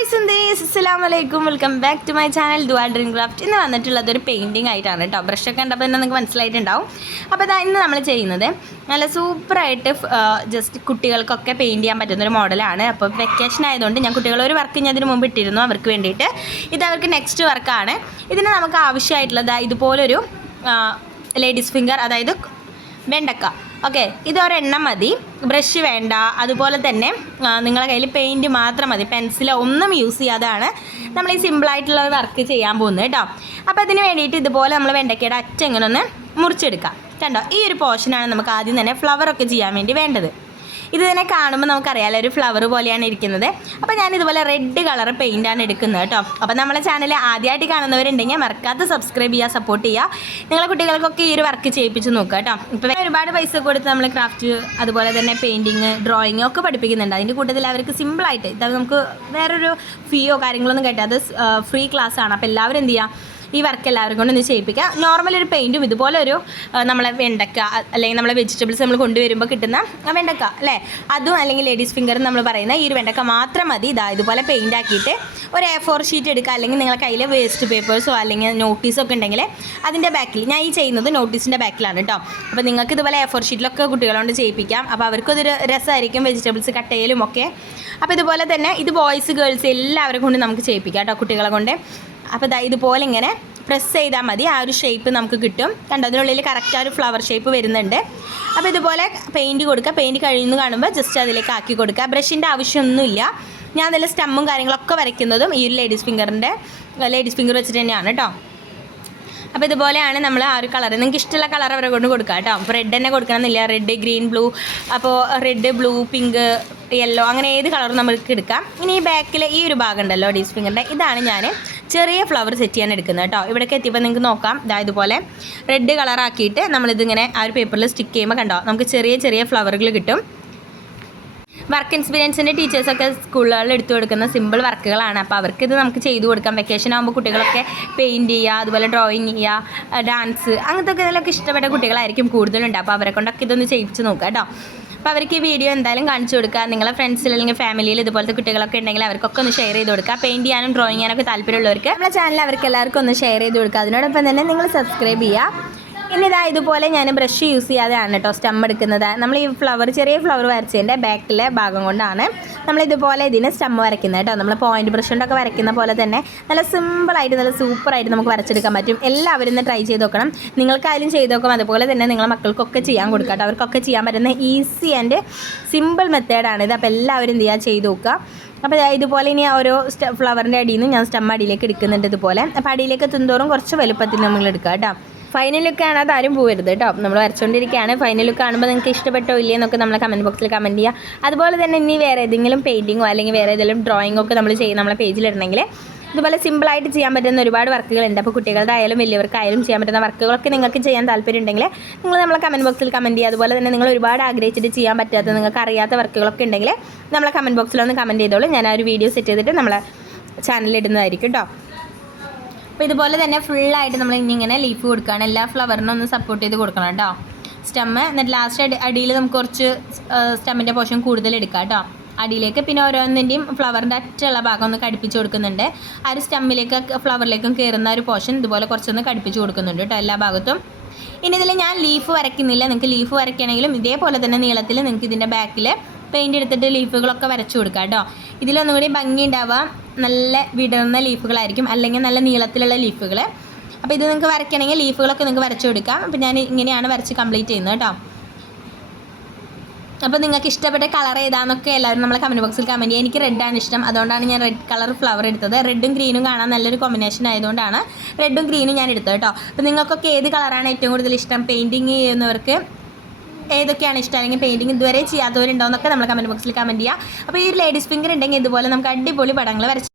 Hi സുന്ദരീസ്, അസ്സലാമു അലൈക്കും. Welcome back to my channel Dua dream craft. ഇന്ന് വന്നിട്ടുള്ളത് ഒരു പെയിൻറ്റിങ് ആയിട്ടാണ് കേട്ടോ. ബ്രഷൊക്കെ കണ്ടപ്പോൾ തന്നെ നിങ്ങൾക്ക് മനസ്സിലായിട്ടുണ്ടാവും. അപ്പോൾ ഇതാ ഇന്ന് നമ്മൾ ചെയ്യുന്നത് നല്ല സൂപ്പറായിട്ട് ജസ്റ്റ് കുട്ടികൾക്കൊക്കെ പെയിൻറ്റ് ചെയ്യാൻ പറ്റുന്നൊരു മോഡലാണ്. അപ്പോൾ വെക്കേഷൻ ആയതുകൊണ്ട് ഞാൻ കുട്ടികളൊരു വർക്ക് ഞാൻ ഇതിന് മുമ്പ് ഇട്ടിരുന്നു അവർക്ക് വേണ്ടിയിട്ട്. ഇത് അവർക്ക് നെക്സ്റ്റ് വർക്കാണ്. ഇതിന് നമുക്ക് ആവശ്യമായിട്ടുള്ളത് ഇതുപോലൊരു ലേഡീസ് ഫിംഗർ, അതായത് വെണ്ടക്ക. ഓക്കെ, ഇതൊരെണ്ണം മതി. ബ്രഷ് വേണ്ട. അതുപോലെ തന്നെ നിങ്ങളുടെ കയ്യിൽ പെയിൻറ്റ് മാത്രം മതി. പെൻസിലോ ഒന്നും യൂസ് ചെയ്യാതാണ് നമ്മൾ ഈ സിമ്പിളായിട്ടുള്ള വർക്ക് ചെയ്യാൻ പോകുന്നത് കേട്ടോ. അപ്പോൾ അതിന് വേണ്ടിയിട്ട് ഇതുപോലെ നമ്മൾ വെണ്ടക്കയുടെ അറ്റം ഇങ്ങനെ ഒന്ന് മുറിച്ചെടുക്കാം. കണ്ടോ, ഈ ഒരു പോർഷനാണ് നമുക്ക് ആദ്യം തന്നെ ഫ്ലവറൊക്കെ ചെയ്യാൻ വേണ്ടി വേണ്ടത്. ഇത് തന്നെ കാണുമ്പോൾ നമുക്കറിയാമല്ലോ ഒരു ഫ്ലവർ പോലെയാണ് ഇരിക്കുന്നത്. അപ്പോൾ ഞാനിതുപോലെ റെഡ് കളർ പെയിൻറ്റാണ് എടുക്കുന്നത് കേട്ടോ. അപ്പോൾ നമ്മളെ ചാനൽ ആദ്യമായിട്ട് കാണുന്നവരുണ്ടെങ്കിൽ മറക്കാതെ സബ്സ്ക്രൈബ് ചെയ്യുക, സപ്പോർട്ട് ചെയ്യുക. നിങ്ങളെ കുട്ടികൾക്കൊക്കെ ഈ ഒരു വർക്ക് ചെയ്യിപ്പിച്ച് നോക്കുക കേട്ടോ. ഇപ്പോൾ ഒരുപാട് പൈസ കൊടുത്ത് നമ്മൾ ക്രാഫ്റ്റ്, അതുപോലെ തന്നെ പെയിൻറ്റിങ്, ഡ്രോയിങ് ഒക്കെ പഠിപ്പിക്കുന്നുണ്ട്. അതിൻ്റെ കൂട്ടത്തിൽ അവർക്ക് സിമ്പിളായിട്ട് ഇത് നമുക്ക് വേറൊരു ഫീയോ കാര്യങ്ങളൊന്നും കേട്ടാൽ അത് ഫ്രീ ക്ലാസ്സാണ്. അപ്പോൾ എല്ലാവരും എന്ത് ചെയ്യുക, ഈ വർക്ക് എല്ലാവരും കൊണ്ട് ഒന്ന് ചെയ്യിപ്പിക്കുക. നോർമൽ ഒരു പെയിൻറ്റും ഇതുപോലെ ഒരു നമ്മളെ വെണ്ടക്ക അല്ലെങ്കിൽ നമ്മളെ വെജിറ്റബിൾസ് നമ്മൾ കൊണ്ടുവരുമ്പോൾ കിട്ടുന്ന വെണ്ടക്ക അല്ലേ, അതും അല്ലെങ്കിൽ ലേഡീസ് ഫിംഗറും നമ്മൾ പറയുന്ന ഈ ഒരു വെണ്ടക്ക മാത്രം മതി. ഇതുപോലെ പെയിൻ്റ് ആക്കിയിട്ട് ഒരു A4 ഷീറ്റ് എടുക്കുക. അല്ലെങ്കിൽ നിങ്ങളുടെ കയ്യിൽ വേസ്റ്റ് പേപ്പേഴ്സോ അല്ലെങ്കിൽ നോട്ടീസോ ഒക്കെ ഉണ്ടെങ്കിൽ അതിൻ്റെ ബാക്കിൽ, ഞാൻ ഈ ചെയ്യുന്നത് നോട്ടീസിൻ്റെ ബാക്കിലാണ് കേട്ടോ. അപ്പോൾ നിങ്ങൾക്ക് ഇതുപോലെ A4 ഷീറ്റിലൊക്കെ കുട്ടികളോട് ചെയ്യിപ്പിക്കാം. അപ്പോൾ അവർക്കൊരു രസമായിരിക്കും വെജിറ്റബിൾസ് കട്ട് ചെയ്യലും ഒക്കെ. അപ്പോൾ ഇതുപോലെ തന്നെ ഇത് ബോയ്സ് ഗേൾസ് എല്ലാവരും കൊണ്ട് നമുക്ക് ചെയ്യിപ്പിക്കാം കേട്ടോ, കുട്ടികളെ കൊണ്ട്. അപ്പോൾ ഇതുപോലെ ഇങ്ങനെ പ്രസ് ചെയ്താൽ മതി, ആ ഒരു ഷേപ്പ് നമുക്ക് കിട്ടും. കണ്ടോ, അതിനുള്ളിൽ കറക്റ്റ് ആ ഒരു ഫ്ലവർ ഷേപ്പ് വരുന്നുണ്ട്. അപ്പോൾ ഇതുപോലെ പെയിൻറ്റ് കൊടുക്കുക. പെയിൻറ്റ് കഴിയുന്നു കാണുമ്പോൾ ജസ്റ്റ് അതിലേക്ക് ആക്കി കൊടുക്കുക. ബ്രഷിൻ്റെ ആവശ്യമൊന്നുമില്ല. ഞാൻ അതിൽ സ്റ്റമ്മും കാര്യങ്ങളൊക്കെ വരയ്ക്കുന്നതും ഈ ഒരു ലേഡീസ് ഫിംഗർ വെച്ചിട്ട് തന്നെയാണ് കേട്ടോ. അപ്പോൾ ഇതുപോലെയാണ് നമ്മൾ ആ ഒരു കളർ, നിങ്ങൾക്ക് ഇഷ്ടമുള്ള കളർ അവരെ കൊണ്ട് കൊടുക്കുക കേട്ടോ. അപ്പോൾ റെഡ് തന്നെ കൊടുക്കണമെന്നില്ല, റെഡ്, ഗ്രീൻ, ബ്ലൂ. അപ്പോൾ റെഡ്, ബ്ലൂ, പിങ്ക്, യെല്ലോ, അങ്ങനെ ഏത് കളറും നമുക്ക് എടുക്കാം. ഇനി ഈ ബാക്കിൽ ഈ ഒരു ഭാഗം ഉണ്ടല്ലോ ലേഡീസ് ഫിംഗറിൻ്റെ, ഇതാണ് ഞാൻ ചെറിയ ഫ്ലവർ സെറ്റ് ചെയ്യാൻ എടുക്കുന്നത് കേട്ടോ. ഇവിടേക്ക് എത്തിയപ്പോൾ നിങ്ങൾക്ക് നോക്കാം, ഇതുപോലെ റെഡ് കളറാക്കിയിട്ട് നമ്മളിതിങ്ങനെ ആ ഒരു പേപ്പറിൽ സ്റ്റിക്ക് ചെയ്യുമ്പോൾ കണ്ടോ നമുക്ക് ചെറിയ ചെറിയ ഫ്ലവറുകൾ കിട്ടും. വർക്ക് എക്സ്പീരിയൻസിൻ്റെ ടീച്ചേഴ്സൊക്കെ സ്കൂളുകളിൽ എടുത്തു കൊടുക്കുന്ന സിമ്പിൾ വർക്കുകളാണ്. അപ്പോൾ അവർക്കിത് നമുക്ക് ചെയ്തു കൊടുക്കാം. വെക്കേഷൻ ആകുമ്പോൾ കുട്ടികളൊക്കെ പെയിൻറ്റ് ചെയ്യുക, അതുപോലെ ഡ്രോയിങ് ചെയ്യുക, ഡാൻസ്, അങ്ങനത്തെ ഒക്കെ ഇതിലൊക്കെ ഇഷ്ടപ്പെട്ട കുട്ടികളായിരിക്കും കൂടുതലുണ്ട്. അപ്പോൾ അവരെ കൊണ്ടൊക്കെ ഇതൊന്ന് ചെയ്യിച്ച് നോക്കുക കേട്ടോ. അപ്പോൾ അവർക്ക് ഈ വീഡിയോ എന്തായാലും കാണിച്ചു കൊടുക്കുക. നിങ്ങളെ ഫ്രണ്ട്സിൽ അല്ലെങ്കിൽ ഫാമിലിയിൽ ഇതുപോലത്തെ കുട്ടികളൊക്കെ ഉണ്ടെങ്കിൽ അവർക്കൊക്കെ ഒന്ന് ഷെയർ ചെയ്ത് കൊടുക്കുക. പെയിൻറ്റ് ചെയ്യാനും ഡ്രോയിങ് ചെയ്യാനൊക്കെ താല്പര്യമുള്ളവർക്ക് നമ്മളെ ചാനൽ അവർക്ക് എല്ലാവർക്കും ഒന്ന് ഷെയർ ചെയ്ത് കൊടുക്കുക. അതിനോടൊപ്പം തന്നെ നിങ്ങൾ സബ്സ്ക്രൈബ് ചെയ്യുക. ഇനി ഇതുപോലെ ഞാൻ ബ്രഷ് യൂസ് ചെയ്യാതെയാണ് കേട്ടോ സ്റ്റം എടുക്കുന്നത്. നമ്മൾ ഈ ചെറിയ ഫ്ലവർ വരച്ചതിൻ്റെ ബാക്കിലെ ഭാഗം കൊണ്ടാണ് നമ്മളിതുപോലെ ഇതിന് സ്റ്റം വരയ്ക്കുന്നത് കേട്ടോ. നമ്മൾ പോയിൻറ്റ് ബ്രഷ് കൊണ്ടൊക്കെ വരയ്ക്കുന്ന പോലെ തന്നെ നല്ല സിമ്പിളായിട്ട് നല്ല സൂപ്പറായിട്ട് നമുക്ക് വരച്ചെടുക്കാൻ പറ്റും. എല്ലാവരും ഒന്ന് ട്രൈ ചെയ്ത് നോക്കണം. നിങ്ങൾക്കായാലും ചെയ്ത് നോക്കാം. അതുപോലെ തന്നെ നിങ്ങളെ മക്കൾക്കൊക്കെ ചെയ്യാൻ കൊടുക്കാം കേട്ടോ. അവർക്കൊക്കെ ചെയ്യാൻ പറ്റുന്ന ഈസി ആൻഡ് സിമ്പിൾ മെത്തേഡാണിത്. അപ്പോൾ എല്ലാവരും എന്ത് ചെയ്യുക, ചെയ്ത് നോക്കുക. അപ്പോൾ ഇതുപോലെ ഇനി ഓരോ ഫ്ലവറിൻ്റെ അടിയിൽ നിന്ന് ഞാൻ സ്റ്റം അടിയിലേക്ക് എടുക്കുന്നുണ്ട് ഇതുപോലെ. അപ്പോൾ അടിയിലേക്ക് എത്തുന്തോറും കുറച്ച് വലുപ്പത്തിൽ നമ്മൾ എടുക്കുക കേട്ടോ. ഫൈനൽ ലുക്കാണ്, അതാരും പോകരുത് കേട്ടോ. നമ്മൾ വരച്ചുകൊണ്ടിരിക്കുകയാണ്. ഫൈനൽ ലുക്ക് കാണുമ്പോൾ നിങ്ങൾക്ക് ഇഷ്ടപ്പെട്ടോ ഇല്ലേ എന്നൊക്കെ നമ്മൾ കമൻറ്റ് ബോക്സിൽ കമൻറ്റ് ചെയ്യുക. അതുപോലെ തന്നെ ഇനി വേറെ ഏതെങ്കിലും പെയിൻറ്റിങ്ങോ അല്ലെങ്കിൽ വേറെ ഏതെങ്കിലും ഡ്രോയിങ്ങോ ഒക്കെ നമ്മൾ നമ്മളെ പേജിലിടണമെങ്കിൽ ഇതുപോലെ സിമ്പിളായിട്ട് ചെയ്യാൻ പറ്റുന്ന ഒരുപാട് വർക്കുകളുണ്ട്. അപ്പോൾ കുട്ടികളുടെ വലിയവർക്കായാലും ചെയ്യാൻ പറ്റുന്ന വർക്കുകളൊക്കെ നിങ്ങൾക്ക് ചെയ്യാൻ താല്പര്യമുണ്ടെങ്കിൽ നിങ്ങൾ നമ്മളെ കമൻറ്റ് ബോക്സിൽ കമൻറ്റ് ചെയ്യുക. അതുപോലെ തന്നെ നിങ്ങൾ ഒരുപാട് ആഗ്രഹിച്ചിട്ട് ചെയ്യാൻ പറ്റാത്ത, നിങ്ങൾക്ക് അറിയാത്ത വർക്കുകളൊക്കെ ഉണ്ടെങ്കിൽ നമ്മളെ കമൻറ്റ് ബോക്സിലൊന്ന് കമൻറ്റ് ചെയ്തോളൂ. ഞാൻ ആ ഒരു വീഡിയോ സെറ്റ് ചെയ്തിട്ട് നമ്മളെ ചാനലിൽ ഇടുന്നതായിരിക്കും കേട്ടോ. അപ്പോൾ ഇതുപോലെ തന്നെ ഫുള്ളായിട്ട് നമ്മൾ ഇങ്ങനെ ലീഫ് കൊടുക്കുകയാണ്. എല്ലാ ഫ്ലവറിനും ഒന്ന് സപ്പോർട്ട് ചെയ്ത് കൊടുക്കണം കേട്ടോ സ്റ്റെമ്മ്. എന്നിട്ട് ലാസ്റ്റ് അടിയിൽ നമുക്ക് കുറച്ച് സ്റ്റെമ്മിൻ്റെ പോർഷൻ കൂടുതൽ എടുക്കാം കേട്ടോ അടിയിലേക്ക്. പിന്നെ ഓരോന്നിൻ്റെയും ഫ്ലവറിൻ്റെ അറ്റുള്ള ഭാഗം ഒന്ന് കടുപ്പിച്ച് കൊടുക്കുന്നുണ്ട്. ആ ഒരു സ്റ്റെമ്മിലേക്ക് ഫ്ലവറിലേക്കും കയറുന്ന ഒരു പോർഷൻ ഇതുപോലെ കുറച്ചൊന്ന് കടുപ്പിച്ച് കൊടുക്കുന്നുണ്ട് കേട്ടോ എല്ലാ ഭാഗത്തും. ഇനി ഇതിൽ ഞാൻ ലീഫ് വരയ്ക്കുന്നില്ല. നിങ്ങൾക്ക് ലീഫ് വരയ്ക്കുകയാണെങ്കിലും ഇതേപോലെ തന്നെ നീളത്തിൽ നിങ്ങൾക്ക് ഇതിൻ്റെ ബാക്കിൽ പെയിൻറ്റ് എടുത്തിട്ട് ലീഫുകളൊക്കെ വരച്ചു കൊടുക്കാം കേട്ടോ. ഇതിലൊന്നും കൂടി ഭംഗി ഉണ്ടാവുക നല്ല വിടർന്ന ലീഫുകളായിരിക്കും, അല്ലെങ്കിൽ നല്ല നീളത്തിലുള്ള ലീഫുകൾ. അപ്പോൾ ഇത് നിങ്ങൾക്ക് വരയ്ക്കണമെങ്കിൽ ലീഫുകളൊക്കെ നിങ്ങൾക്ക് വരച്ചു കൊടുക്കാം. അപ്പോൾ ഞാൻ ഇങ്ങനെയാണ് വരച്ച് കംപ്ലീറ്റ് ചെയ്യുന്നത് കേട്ടോ. അപ്പോൾ നിങ്ങൾക്ക് ഇഷ്ടപ്പെട്ട കളർ ഏതാണെന്നൊക്കെ എല്ലാവരും നമ്മളെ കമൻറ്റ് ബോക്സിൽ കമൻറ്റ് ചെയ്യുക. എനിക്ക് റെഡാണ് ഇഷ്ടം, അതുകൊണ്ടാണ് ഞാൻ റെഡ് കളർ ഫ്ലവർ എടുത്തത്. റെഡും ഗ്രീനും കാണാൻ നല്ലൊരു കോമ്പിനേഷൻ ആയതുകൊണ്ടാണ് റെഡും ഗ്രീനും ഞാൻ എടുത്തത് കേട്ടോ. അപ്പോൾ നിങ്ങൾക്കൊക്കെ ഏത് കളറാണ് ഏറ്റവും കൂടുതൽ ഇഷ്ടം, പെയിൻറ്റിങ് ചെയ്യുന്നവർക്ക് ഏതൊക്കെയാണ് ഇഷ്ടം, അല്ലെങ്കിൽ പെയിൻറ്റിങ് ഇതുവരെ ചെയ്യാത്തവരുണ്ടോ എന്നൊക്കെ നമ്മൾ കമൻറ്റ് ബോക്സിൽ കമൻറ്റ് ചെയ്യുക. അപ്പോൾ ഈ ഒരു ലേഡീസ് ഫിംഗർ ഉണ്ടെങ്കിൽ ഇതുപോലെ നമുക്ക് അടിപൊളി പടങ്ങൾ വരച്ച്